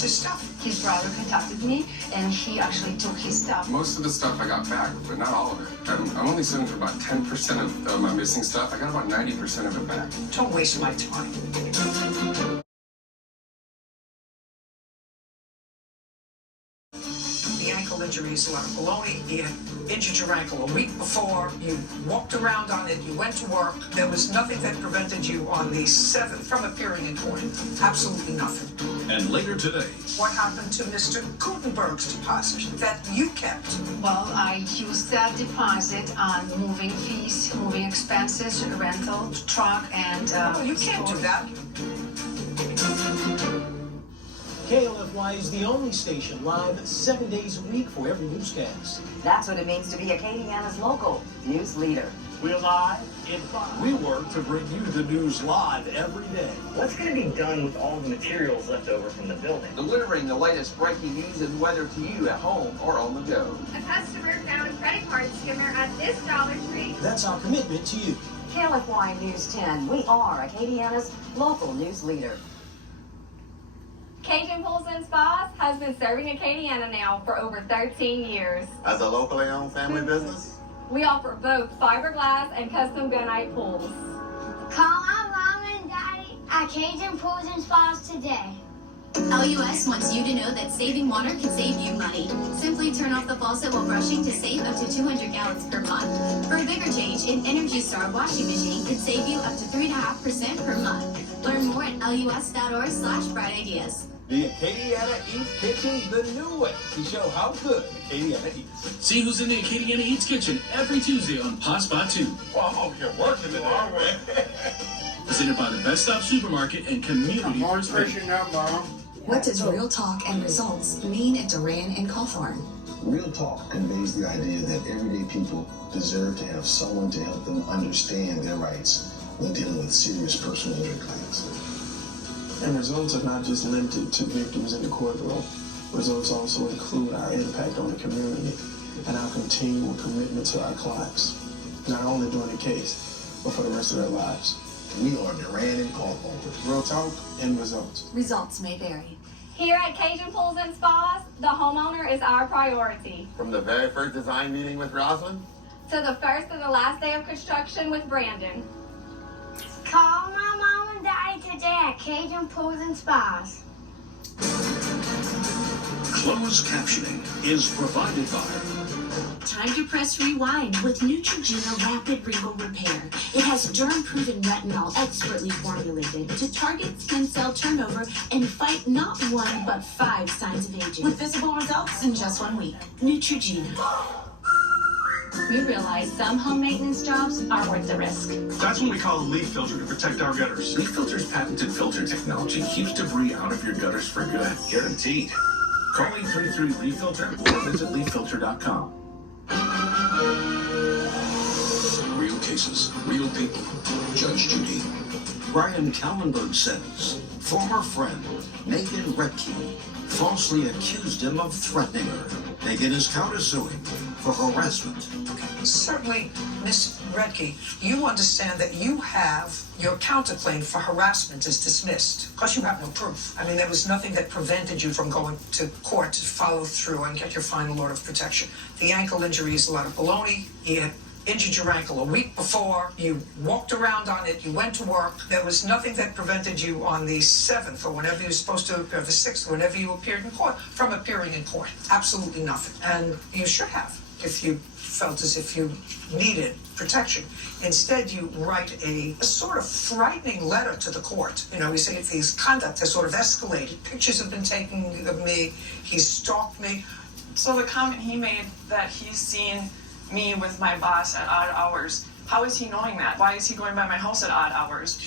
has his stuff? His brother contacted me, and he actually took his stuff. Most of the stuff I got back, but not all of it. I'm only suing for about 10% of my missing stuff. I got about 90% of it back. Don't waste my time. The ankle injury is a lot of baloney. You had injured your ankle a week before. You walked around on it. You went to work. There was nothing that prevented you on the 7th from appearing in court. Absolutely nothing. And later today, What happened to Mr. Gutenberg's deposit that you kept? Well, I used that deposit on moving fees, moving expenses, rental, truck, and Oh, you can't do that. KLFY is the only station live 7 days a week for every newscast. That's what it means to be Acadiana's local news leader. We're live in 5. we work to bring you the news live every day. What's going to be done with all the materials left over from the building? Delivering the latest breaking news and weather to you at home or on the go. A customer found a credit card skimmer at this Dollar Tree. That's our commitment to you. KLFY News 10, we are Acadiana's local news leader. Cajun Pools and Spas has been serving Acadiana now for over 13 years. As a locally owned family business? We offer both fiberglass and custom gunite pools. Call my mom and daddy at Cajun Pools and Spas today. LUS wants you to know that saving water can save you money. Simply turn off the faucet while brushing to save up to 200 gallons per month. For a bigger change, an Energy Star washing machine can save you up to 3.5% per month. Learn more at lus.org/brightideas. The Acadiana Eats Kitchen, the new way to show how good Acadiana eats. See who's in the Acadiana Eats Kitchen every Tuesday on Pot Spot 2. Well, I'm over here working it our way. Presented by the Best Stop Supermarket and Community First Bank. What does real talk and results mean at Duran and Cawthorn? Real talk conveys the idea that everyday people deserve to have someone to help them understand their rights when dealing with serious personal injury claims. And results are not just limited to victims in the courtroom. Results also include our impact on the community and our continual commitment to our clients, not only during the case, but for the rest of their lives. We are Duran and Cawthorn. Real talk and results. Results may vary. Here at Cajun Pools and Spas, the homeowner is our priority. From the very first design meeting with Rosalind? To the first and the last day of construction with Brandon. Call my mom and daddy today at Cajun Pools and Spas. Closed captioning is provided by Time to press rewind with Neutrogena Rapid Wrinkle Repair. It has germ-proven retinol expertly formulated to target skin cell turnover and fight not 1 but 5 signs of aging. With visible results in just 1 week. Neutrogena. We realize some home maintenance jobs are worth the risk. That's when we call a leaf filter to protect our gutters. Leaf Filter's patented filter technology keeps debris out of your gutters for good. Guaranteed. Call 833 Leaf Filter or visit leaffilter.com. Real cases, real people. Judge Judy. Brian Kallenberg says former friend Megan Retke falsely accused him of threatening her. Megan is countersuing for harassment. Certainly, Miss Redke, you understand that you have your counterclaim for harassment is dismissed because you have no proof. I mean, there was nothing that prevented you from going to court to follow through and get your final order of protection. The ankle injury is a lot of baloney. You had injured your ankle a week before. You walked around on it. You went to work. There was nothing that prevented you on the 7th or whenever you were supposed to appear, the 6th, whenever you appeared in court, from appearing in court. Absolutely nothing. And you should have if you felt as if you needed protection. Instead, you write a sort of frightening letter to the court. You know, we say if his conduct has sort of escalated. Pictures have been taken of me. He's stalked me. So the comment he made that he's seen me with my boss at odd hours, how is he knowing that? Why is he going by my house at odd hours?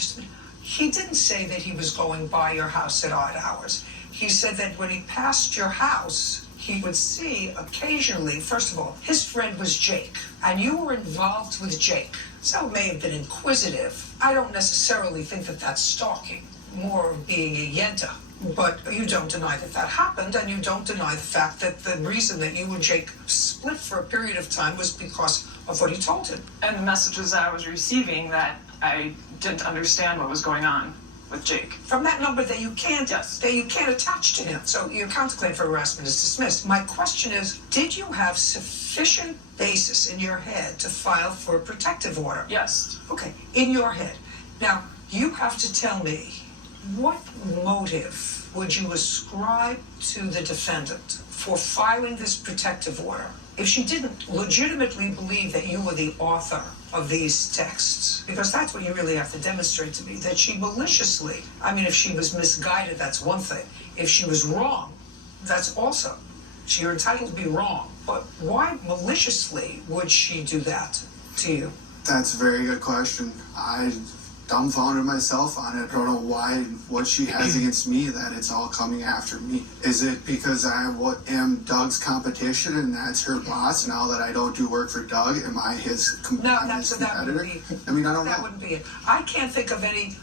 He didn't say that he was going by your house at odd hours. He said that when he passed your house, he would see occasionally, first of all, his friend was Jake, and you were involved with Jake. So it may have been inquisitive. I don't necessarily think that that's stalking, more of being a yenta. But you don't deny that that happened, and you don't deny the fact that the reason that you and Jake split for a period of time was because of what he told him. And the messages that I was receiving that I didn't understand what was going on with Jake. From that number that you can't attach to him. So your counterclaim for harassment is dismissed. My question is, did you have sufficient basis in your head to file for a protective order? Yes. Okay, in your head. Now, you have to tell me, what motive would you ascribe to the defendant for filing this protective order if she didn't legitimately believe that you were the author of these texts? Because that's what you really have to demonstrate to me, that she maliciously, I mean, if she was misguided, that's one thing. If she was wrong, that's also, you're entitled to be wrong. But why maliciously would she do that to you? That's a very good question. I dumbfounded myself on it. I don't know what she has against me that it's all coming after me. Is it because I am Doug's competition and that's her boss? Now that I don't do work for Doug, am I his competitor? That wouldn't be. I mean, I don't know. That wouldn't be it. I can't think of any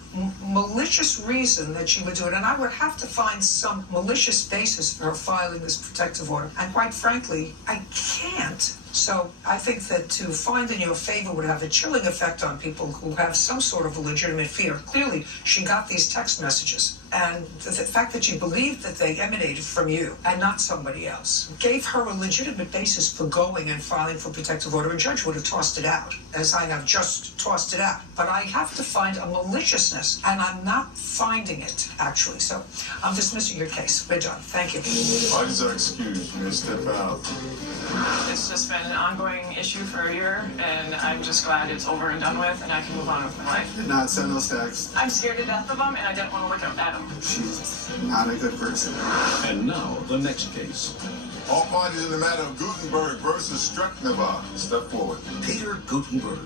malicious reason that she would do it, and I would have to find some malicious basis for her filing this protective order. And quite frankly, I can't. So I think that to find in your favor would have a chilling effect on people who have some sort of a legitimate fear. Clearly, she got these text messages, and the fact that she believed that they emanated from you and not somebody else gave her a legitimate basis for going and filing for protective order. A judge would have tossed it out, as I have just tossed it out. But I have to find a maliciousness, and I'm not finding it, actually. So I'm dismissing your case. We're done. Thank you. Parties are excused. You may step out. It's just been an ongoing issue for a year, and I'm just glad it's over and done with, and I can move on with my life. Did not send those texts. I'm scared to death of them, and I didn't want to look at them. She's not a good person. And now, the next case. All parties in the matter of Gutenberg versus Strekneva, step forward. Peter Gutenberg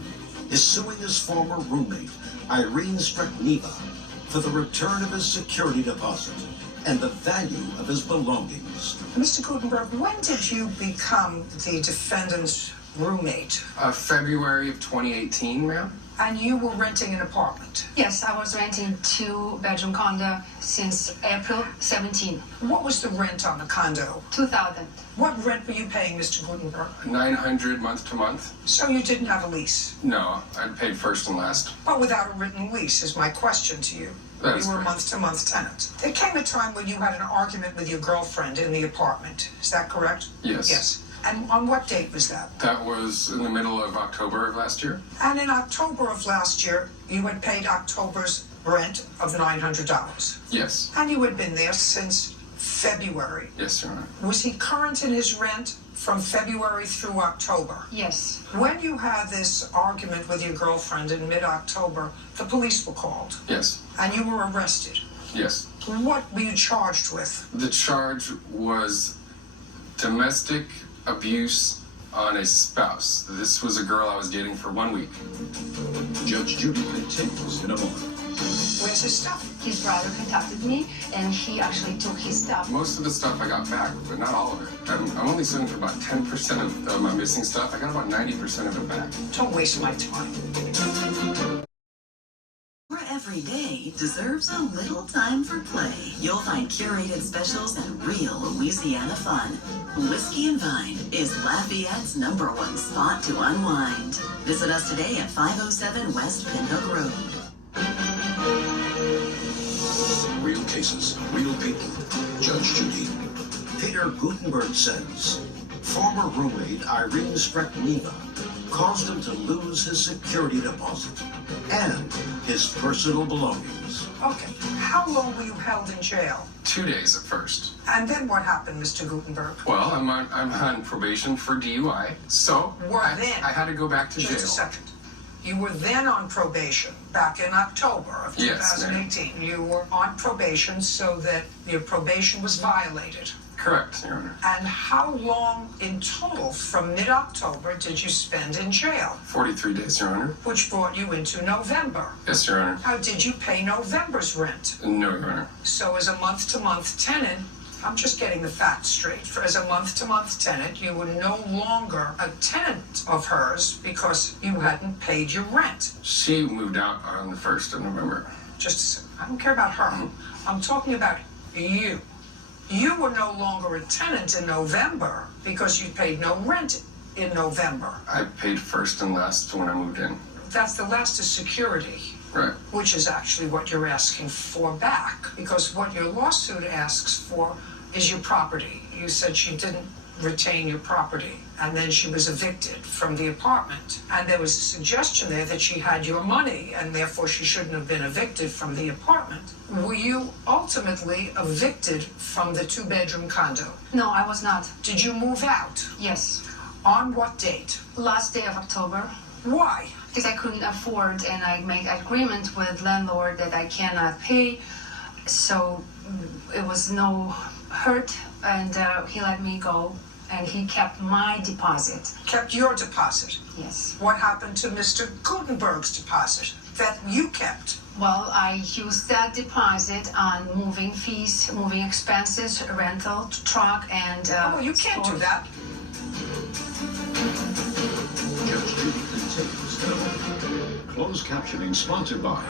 is suing his former roommate, Irene Strekneva, for the return of his security deposit and the value of his belongings. Mr. Gutenberg, when did you become the defendant's roommate? February of 2018, ma'am. And you were renting an apartment? Yes, I was renting 2-bedroom condo since April 17. What was the rent on the condo? $2,000. What rent were you paying, Mr. Gutenberg? $900 month to month. So you didn't have a lease? No, I paid first and last. But without a written lease is my question to you. That is you were a correct. month-to-month tenant. There came a time when you had an argument with your girlfriend in the apartment. Is that correct? Yes. Yes. And on what date was that? That was in the middle of October of last year. And in October of last year, you had paid October's rent of $900. Yes. And you had been there since February. Yes, Your Honor. Was he current in his rent from February through October? Yes. When you had this argument with your girlfriend in mid-October, the police were called. Yes. And you were arrested. Yes. What were you charged with? The charge was domestic abuse on a spouse. This was a girl I was dating for 1 week. Judge Judy continues in a moment. Where's his stuff? His brother contacted me, and he actually took his stuff. Most of the stuff I got back, but not all of it. I'm only suing for about 10% of my missing stuff. I got about 90% of it back. Don't waste my time. Your everyday deserves a little time for play. You'll find curated specials and real Louisiana fun. Whiskey and Vine is Lafayette's #1 spot to unwind. Visit us today at 507 West Pinhook Road. Real cases, real people. Judge Judy. Peter Gutenberg says former roommate Irene Strekneva caused him to lose his security deposit and his personal belongings. Okay, how long were you held in jail? 2 days at first. And then what happened, Mr. Gutenberg? Well, I'm on probation for DUI, so I had to go back to jail. Just a second. You were then on probation back in October of Yes, 2018. You were on probation so that your probation was violated. Correct, Your Honor. And how long in total from mid-October did you spend in jail? 43 days, Your Honor. Which brought you into November. Yes, Your Honor. How did you pay November's rent? No, Your Honor. So as a month-to-month tenant, I'm just getting the facts straight. As a month-to-month tenant, you were no longer a tenant of hers because you hadn't paid your rent. She moved out on the 1st of November. Just a second. I don't care about her. I'm talking about you. You were no longer a tenant in November because you paid no rent in November. I paid first and last when I moved in. That's the last of security. Right. Which is actually what you're asking for back, because what your lawsuit asks for is your property. You said she didn't retain your property, and then she was evicted from the apartment. And there was a suggestion there that she had your money, and therefore she shouldn't have been evicted from the apartment. Were you ultimately evicted from the two-bedroom condo? No, I was not. Did you move out? Yes. On what date? Last day of October. Why? Because I couldn't afford, and I made an agreement with landlord that I cannot pay. So it was no hurt, and he let me go, and he kept my deposit. Kept your deposit? Yes. What happened to Mr. Gutenberg's deposit that you kept? Well, I used that deposit on moving fees, moving expenses, rental, truck, and well, you can't do that. Judge Judy continues. Closed captioning sponsored by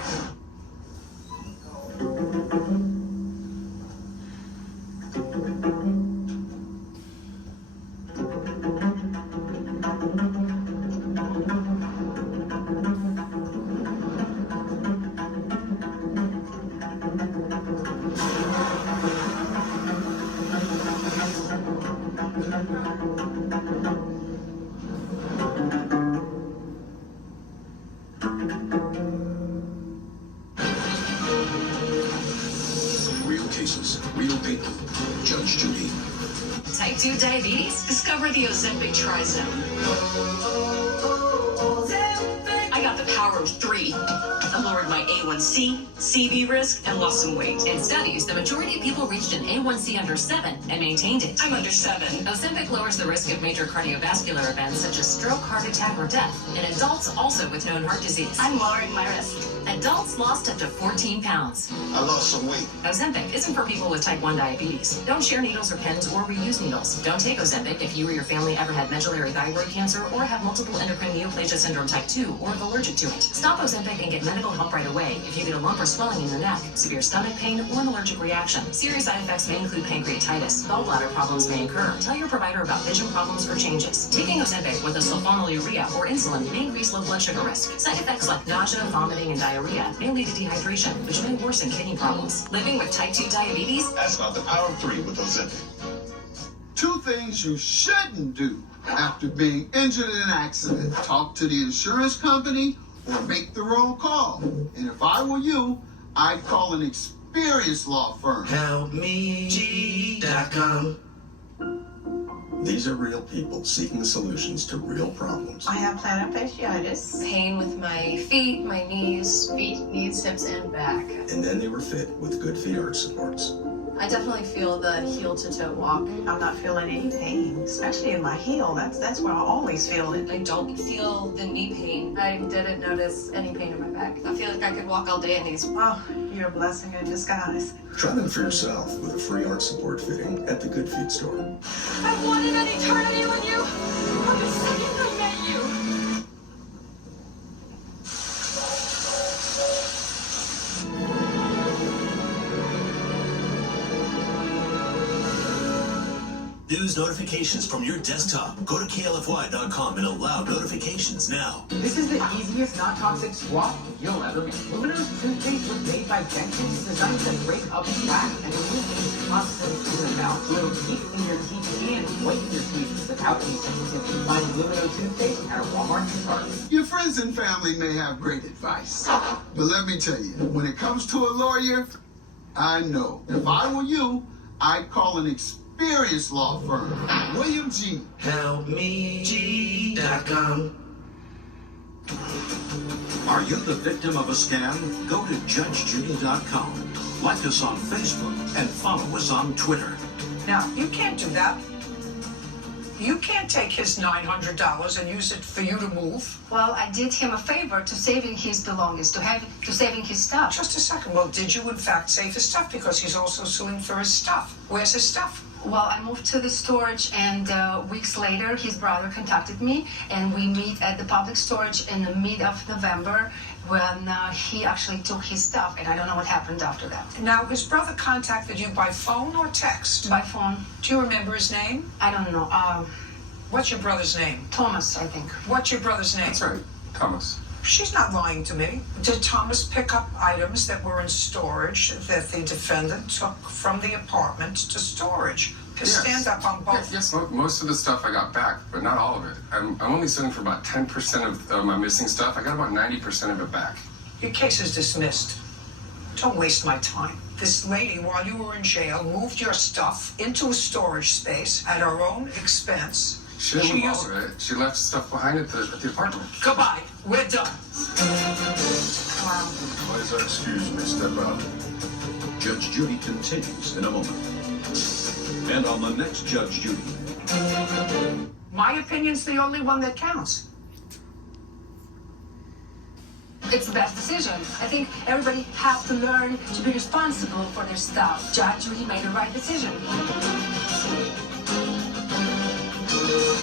Real cases, real people. Judge Judy. Type 2 diabetes? Discover the Ozempic Trizone. I got the power of 3. I lowered my A1C, CV risk, and lost some weight. In studies, the majority of people reached an A1C under 7 and maintained it. I'm under 7. Ozempic lowers the risk of major cardiovascular events such as stroke, heart attack, or death in adults also with known heart disease. I'm lowering my risk. Adults lost up to 14 pounds. I lost some weight. Ozempic isn't for people with type 1 diabetes. Don't share needles or pens or reuse needles. Don't take Ozempic if you or your family ever had medullary thyroid cancer or have multiple endocrine neoplasia syndrome type 2 or are allergic to it. Stop Ozempic and get medical help right away if you get a lump or swelling in your neck, severe stomach pain, or an allergic reaction. Serious side effects may include pancreatitis. Gallbladder problems may occur. Tell your provider about vision problems or changes. Taking Ozempic with a sulfonylurea or insulin may increase low blood sugar risk. Side effects like nausea, vomiting, and diarrhea may lead to dehydration, which may worsen kidney problems. Living with type 2 diabetes? That's about the power of 3 with Ozempic. 2 things you shouldn't do after being injured in an accident. Talk to the insurance company or make the wrong call. And if I were you, I'd call an experienced law firm. HelpMeG.com. These are real people seeking solutions to real problems. I have plantar fasciitis. Pain with my feet, my knees, knees, hips, and back. And then they were fit with Good Feet arch supports. I definitely feel the heel-to-toe walk. I'm not feeling any pain, especially in my heel. That's where I always feel it. I don't feel the knee pain. I didn't notice any pain in my back. I feel like I could walk all day in these. Oh, you're a blessing in disguise. Try them for yourself with a free arch support fitting at the Good Feet store. I wanted an eternity with you from the second I met you. News notifications from your desktop. Go to klfy.com and allow notifications now. This is the easiest non-toxic swap you'll ever make. Luminous toothpaste was made by dentists, designed to break up plaque and remove any toxins in the mouth. So it'll keep in your teeth and whiten your teeth without any sensitivity. Find Lumino toothpaste at a Walmart and Target. Your friends and family may have great advice. But let me tell you, when it comes to a lawyer, I know. If I were you, I'd call an experienced law firm. William G. HelpMeG.com. Are you the victim of a scam? Go to judgejudy.com. Like us on Facebook and follow us on Twitter. Now, you can't do that. You can't take his $900 and use it for you to move. Well, I did him a favor to saving his belongings, to saving his stuff. Just a second. Well, did you in fact save his stuff? Because he's also suing for his stuff. Where's his stuff? Well, I moved to the storage, and weeks later, his brother contacted me, and we meet at the public storage in the mid of November when he actually took his stuff, and I don't know what happened after that. Now, his brother contacted you by phone or text? By phone. Do you remember his name? I don't know. What's your brother's name? Thomas, I think. What's your brother's name? That's right, Thomas. She's not lying to me. Did Thomas pick up items that were in storage that the defendant took from the apartment to storage? Yes. Stand up on both. Yes, most of the stuff I got back, but not all of it. I'm only suing for about 10% of my missing stuff. I got about 90% of it back. Your case is dismissed. Don't waste my time. This lady, while you were in jail, moved your stuff into a storage space at her own expense. She didn't move all of it. She left stuff behind at the apartment. Goodbye. We're done. Please excuse me. Step out. Judge Judy continues in a moment. And on the next Judge Judy. My opinion's the only one that counts. It's the best decision. I think everybody has to learn to be responsible for their stuff. Judge Judy made the right decision.